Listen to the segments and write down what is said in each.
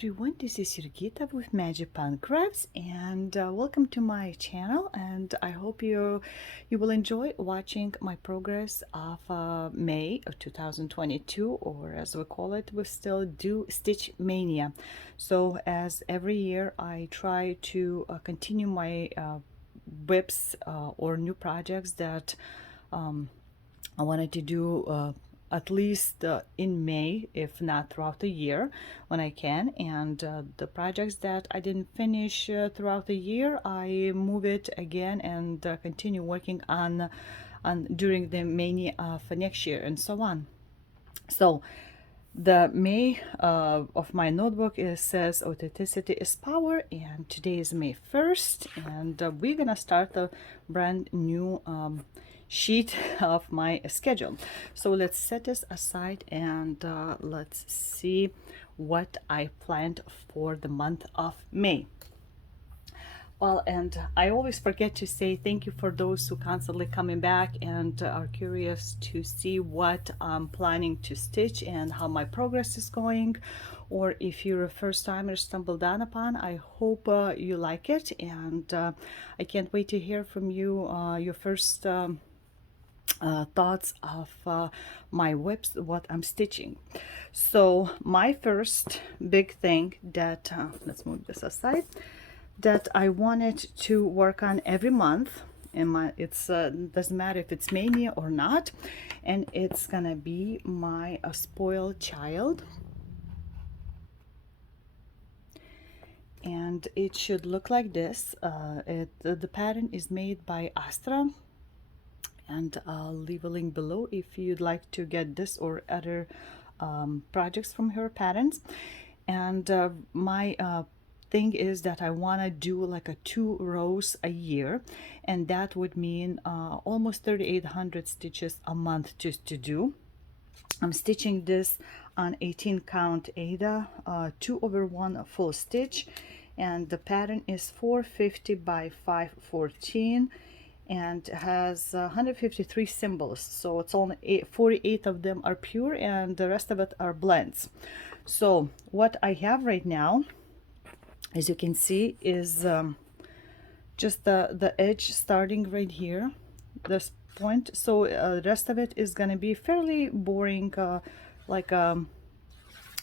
everyone, this is Jurgita with Magic Pan Crafts, and welcome to my channel. And I hope you will enjoy watching my progress of May of 2022, or as we call it, we still do Stitchmaynia. So as every year I try to continue my whips or new projects that I wanted to do at least in May, if not throughout the year when I can. And the projects that I didn't finish throughout the year, I move it again and continue working on during the Mania for next year and so on. So the May of my notebook says authenticity is power, and today is May 1st, and we're gonna start a brand new sheet of my schedule. So let's set this aside and let's see what I planned for the month of May. Well, and I always forget to say thank you for those who constantly coming back and are curious to see what I'm planning to stitch and how my progress is going. Or if you're a first timer stumbled down upon, I hope you like it, and I can't wait to hear from you your first thoughts of my whips, what I'm stitching. So my first big thing that let's move this aside, that I wanted to work on every month, and it's doesn't matter if it's Mania or not, and it's gonna be my spoiled child, and it should look like this. The pattern is made by Astra, and I'll leave a link below if you'd like to get this or other projects from her patterns. And my thing is that I want to do like a 2 rows a year, and that would mean almost 3,800 stitches a month just to do. I'm stitching this on 18 count Ada 2/1 full stitch, and the pattern is 450 by 514 and has 153 symbols, so it's only 48 of them are pure and the rest of it are blends. So what I have right now, as you can see, is just the edge starting right here, this point. So the rest of it is going to be fairly boring, like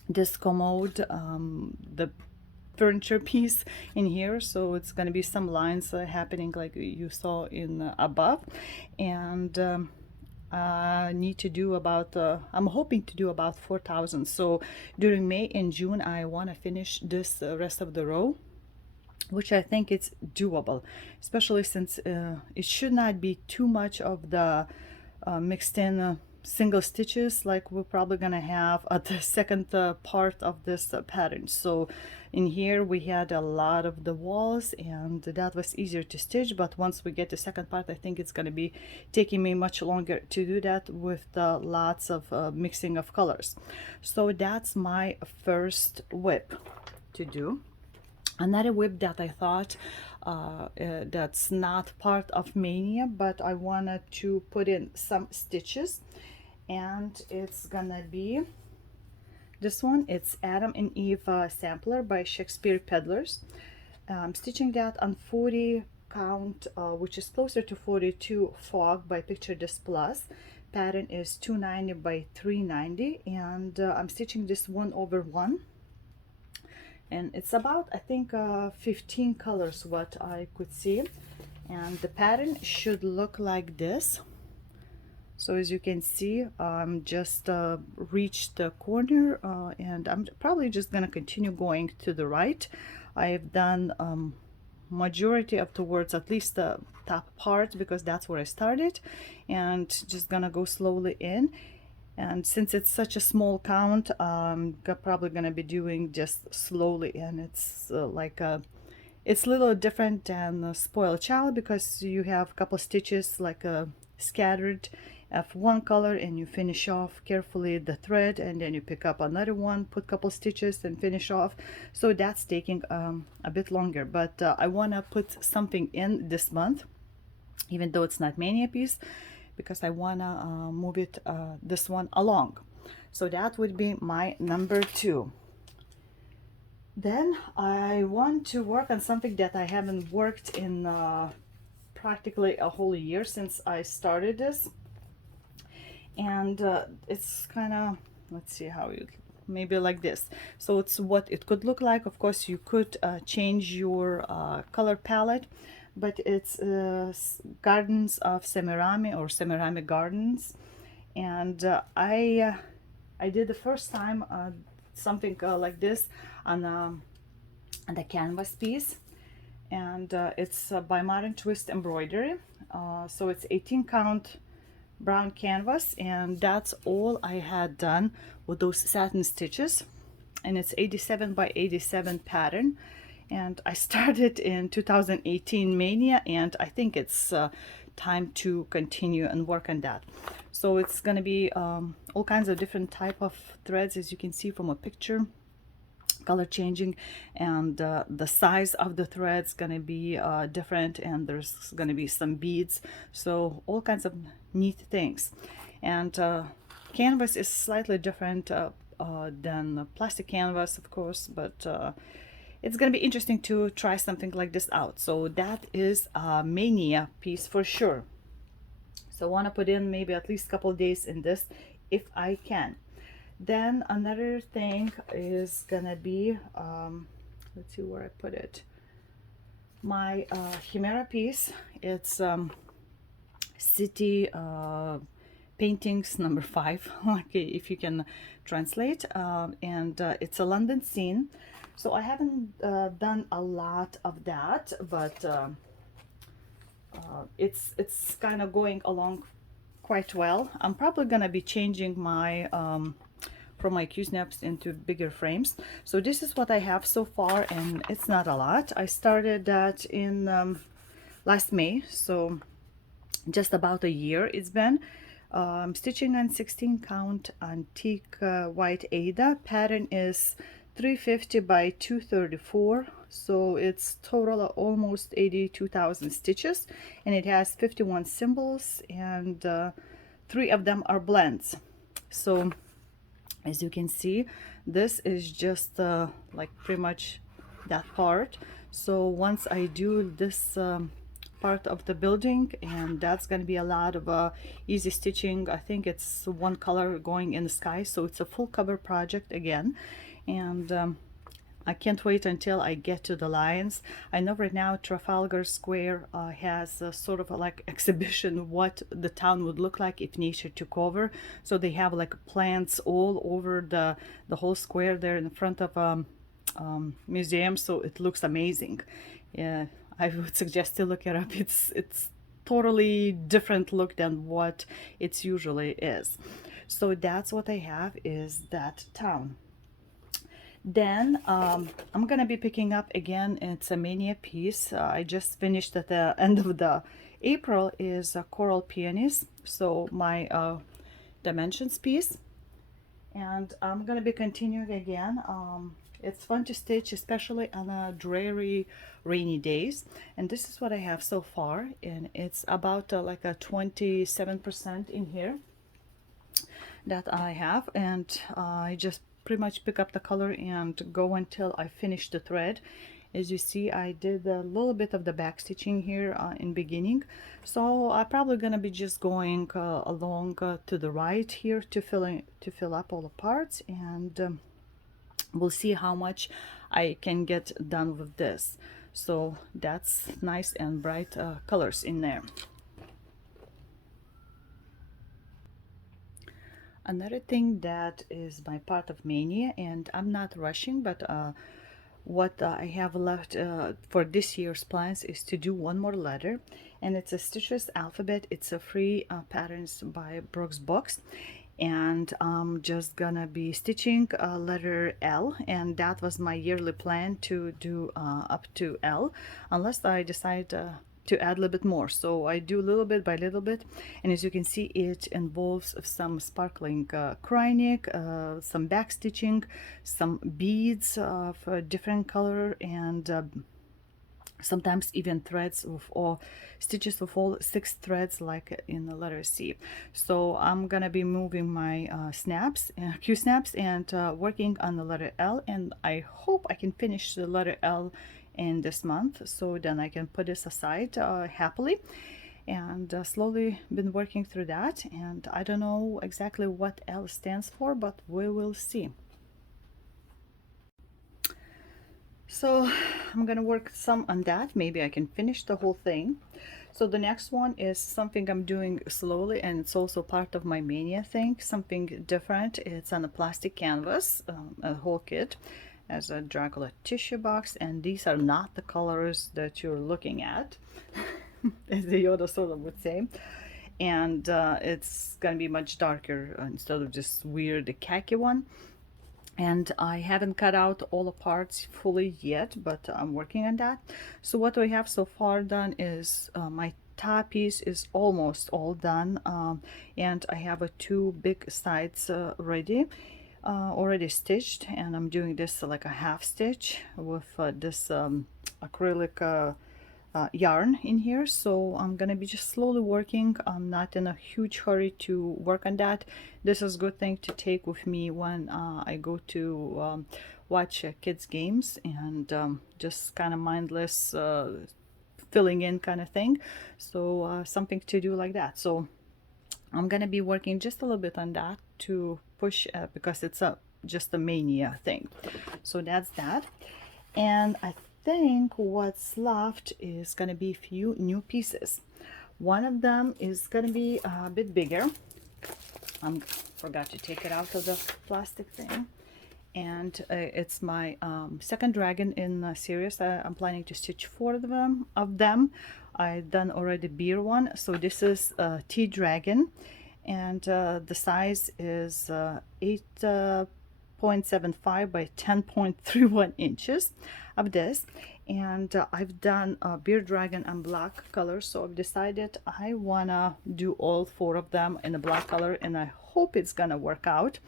this commode, the furniture piece in here. So it's going to be some lines happening like you saw in above, and I need to do about I'm hoping to do about 4,000. So during May and June I want to finish this rest of the row, which I think it's doable, especially since it should not be too much of the mixed in single stitches like we're probably gonna have at the second part of this pattern. So in here we had a lot of the walls, and that was easier to stitch, but once we get the second part, I think it's going to be taking me much longer to do that with lots of mixing of colors. So that's my first whip to do. Another whip that I thought that's not part of Mania, but I wanted to put in some stitches, and it's gonna be this one. It's Adam and Eve sampler by Shakespeare Peddlers. I'm stitching that on 40 count, which is closer to 42 fog by Picture This Plus. Pattern is 290 by 390, and I'm stitching this 1/1, and it's about, I think, 15 colors what I could see, and the pattern should look like this. So as you can see, I'm just reached the corner, and I'm probably just gonna continue going to the right. I've done majority of towards at least the top part because that's where I started, and just gonna go slowly in. And since it's such a small count, I'm probably gonna be doing just slowly, and it's it's a little different than a spoiled child because you have a couple stitches like scattered of one color, and you finish off carefully the thread, and then you pick up another one, put a couple stitches and finish off. So that's taking a bit longer, but I want to put something in this month, even though it's not Mania piece, because I want to move it this one along. So that would be my number 2. Then I want to work on something that I haven't worked in practically a whole year since I started this. And it's kind of, let's see how you, maybe like this. So it's what it could look like. Of course, you could change your color palette, but it's Gardens of Semirami, or Semirami Gardens. And I did the first time something like this on the canvas piece, and it's by Modern Twist Embroidery. So it's 18 count brown canvas, and that's all I had done with those satin stitches, and it's 87 by 87 pattern. And I started in 2018 Mania, and I think it's time to continue and work on that. So it's gonna be all kinds of different type of threads, as you can see from a picture, color changing, and the size of the threads gonna be different, and there's gonna be some beads, so all kinds of neat things. And canvas is slightly different than plastic canvas, of course, but it's gonna be interesting to try something like this out. So that is a Mania piece for sure. So I want to put in maybe at least a couple of days in this if I can. Then another thing is gonna be, let's see where I put it. My Chimera piece. It's City Paintings number 5, okay, if you can translate. And it's a London scene. So I haven't done a lot of that, but it's kind of going along quite well. I'm probably gonna be changing my from my Q-snaps into bigger frames. So this is what I have so far, and it's not a lot. I started that in last May, so just about a year it's been. I'm stitching on 16 count antique white Ada. Pattern is 350 by 234, so it's total of almost 82,000 stitches, and it has 51 symbols, and 3 of them are blends. So as you can see, this is just like pretty much that part. So once I do this part of the building, and that's going to be a lot of easy stitching. I think it's one color going in the sky, so it's a full cover project again. And I can't wait until I get to the lions. I know right now Trafalgar Square has a sort of a, like, exhibition what the town would look like if nature took over. So they have like plants all over the whole square there in front of museum. So it looks amazing. Yeah, I would suggest to look it up. It's totally different look than what it usually is. So that's what I have, is that town. Then I'm gonna be picking up again, it's a Mania piece. I just finished at the end of the April, is a Coral Peonies, so my dimensions piece. And I'm gonna be continuing again. It's fun to stitch, especially on a dreary rainy days. And this is what I have so far, and it's about like a 27% in here that I have. And I just pretty much pick up the color and go until I finish the thread. As you see, I did a little bit of the back stitching here in beginning, so I'm probably gonna be just going along to the right here to fill up all the parts, and we'll see how much I can get done with this. So that's nice and bright colors in there. Another thing that is my part of Mania, and I'm not rushing, but what I have left for this year's plans is to do one more letter, and it's a Stitches alphabet. It's a free patterns by Brooks Books, and I'm just gonna be stitching letter L, and that was my yearly plan, to do up to L, unless I decide to add a little bit more. So I do little bit by little bit, and as you can see, it involves some sparkling cryonic, some back stitching, some beads of a different color, and sometimes even threads with or stitches with all 6 threads like in the letter C. So I'm gonna be moving my snaps and Q snaps and working on the letter L, and I hope I can finish the letter L in this month, so then I can put this aside happily. And slowly been working through that, and I don't know exactly what L stands for, but we will see. So I'm gonna work some on that. Maybe I can finish the whole thing. So the next one is something I'm doing slowly, and it's also part of my Mania thing, something different. It's on a plastic canvas, a whole kit as a Dracula tissue box, and these are not the colors that you're looking at, as the Yoda sort of would say. And it's gonna be much darker instead of just weird khaki one. And I haven't cut out all the parts fully yet, but I'm working on that. So what we have so far done is my top piece is almost all done, and I have a 2 big sides ready, already stitched, and I'm doing this like a half stitch with this acrylic yarn in here. So I'm gonna be just slowly working. I'm not in a huge hurry to work on that. This is a good thing to take with me when I go to watch kids games, and just kind of mindless filling in kind of thing. So something to do like that. So I'm gonna be working just a little bit on that to push because it's a just a Mania thing. So that's that. And I think what's left is gonna be a few new pieces. One of them is gonna be a bit bigger. I forgot to take it out of the plastic thing. And it's my second dragon in the series. I'm planning to stitch 4 of them. I done already beer one. So this is Tea Dragon, and the size is 8.75 by 10.31 inches of this. And I've done beer dragon and black color, so I've decided I wanna do all 4 of them in a black color, and I hope it's gonna work out.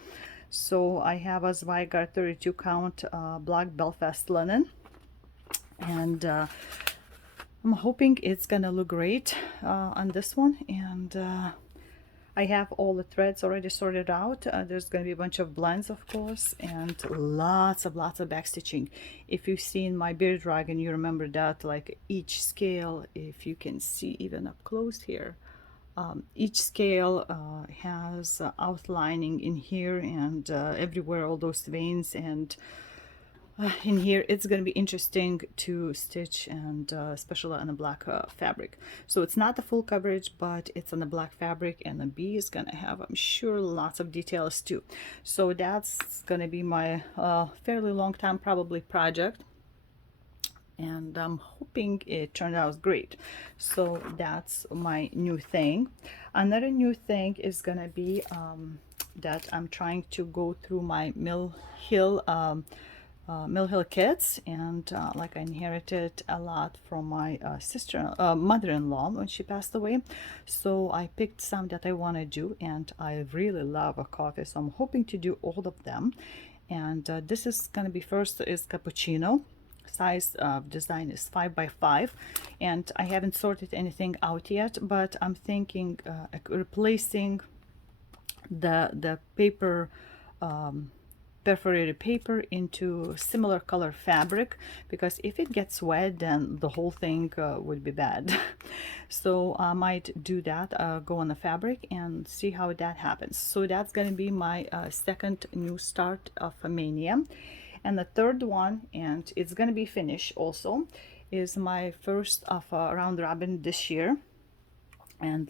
So I have a Zweigart 32 count black Belfast linen, and I'm hoping it's gonna look great on this one. And I have all the threads already sorted out. There's going to be a bunch of blends, of course, and lots of back stitching. If you've seen my beer dragon, you remember that like each scale, if you can see even up close here, each scale has outlining in here, and everywhere, all those veins, and in here it's going to be interesting to stitch, and especially on a black fabric. So it's not the full coverage, but it's on the black fabric, and the bee is going to have, I'm sure, lots of details too. So that's going to be my fairly long time probably project, and I'm hoping it turned out great. So that's my new thing. Another new thing is gonna be that I'm trying to go through my Mill Hill kits, and like I inherited a lot from my mother-in-law when she passed away. So I picked some that I want to do, and I really love a coffee, so I'm hoping to do all of them. And this is going to be, first is cappuccino. Size of design is 5 by 5, and I haven't sorted anything out yet, but I'm thinking replacing the paper, perforated paper, into similar color fabric, because if it gets wet then the whole thing would be bad. So I might do that, go on the fabric and see how that happens. So that's going to be my second new start of Mania. And the third one, and it's going to be finished also, is my first of round robin this year. And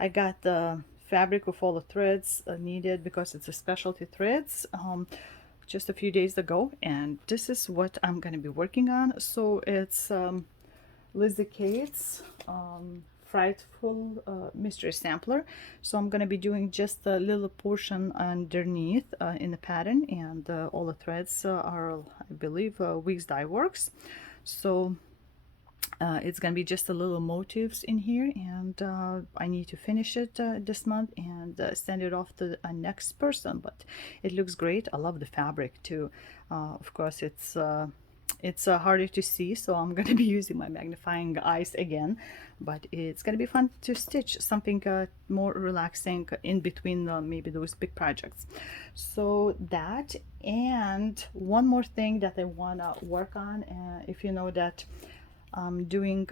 I got the fabric with all the threads needed, because it's a specialty threads, just a few days ago, and this is what I'm going to be working on. So it's Lizzie Kate's Frightful Mystery Sampler. So I'm going to be doing just a little portion underneath in the pattern, and all the threads are, I believe, Weeks Dye Works. So it's gonna be just a little motifs in here, and I need to finish it this month and send it off to a next person. But it looks great. I love the fabric too. Of course, it's It's harder to see, so I'm going to be using my magnifying eyes again, but it's going to be fun to stitch something more relaxing in between maybe those big projects. So that, and one more thing that I want to work on, if you know that I'm doing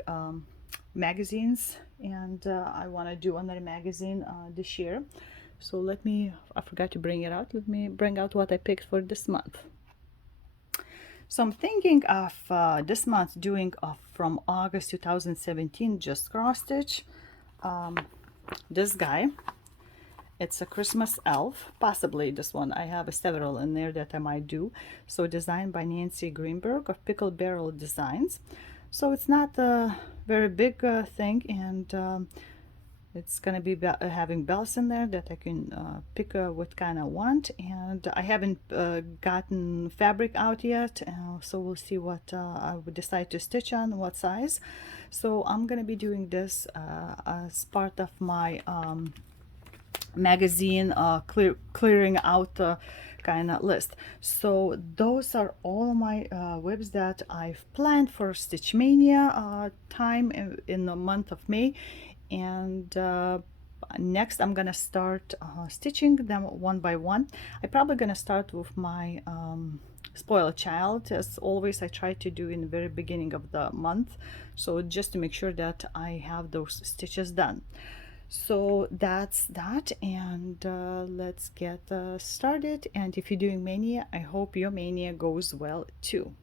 magazines, and I want to do another magazine this year. So let me, I forgot to bring it out. Let me bring out what I picked for this month. So I'm thinking of this month doing from August 2017, just cross stitch. This guy, it's a Christmas elf, possibly this one. I have several in there that I might do. So designed by Nancy Greenberg of Pickle Barrel Designs. So it's not a very big thing, and it's gonna be having bells in there that I can pick what kind I want. And I haven't gotten fabric out yet, so we'll see what I would decide to stitch on, what size. So I'm gonna be doing this as part of my magazine clearing out kind of list. So those are all my webs that I've planned for Stitchmania time in the month of May. And next I'm gonna start stitching them one by one. I'm probably gonna start with my spoiled child. As always, I try to do in the very beginning of the month, so just to make sure that I have those stitches done. So that's that, and let's get started. And if you're doing Mania, I hope your Mania goes well too.